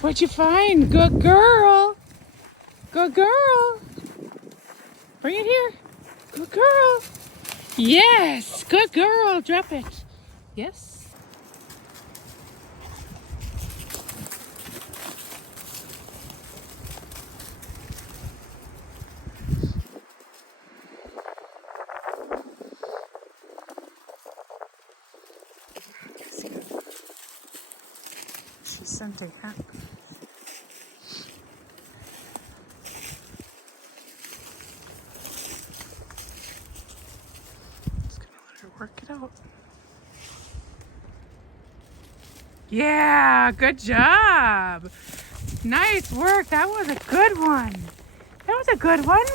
What'd you find? Good girl. Good girl. Bring it here. Good girl. Yes. Good girl. Drop it. Yes. She sent a hat. Just gonna let her work it out. Yeah, good job. Nice work. That was a good one. That was a good one.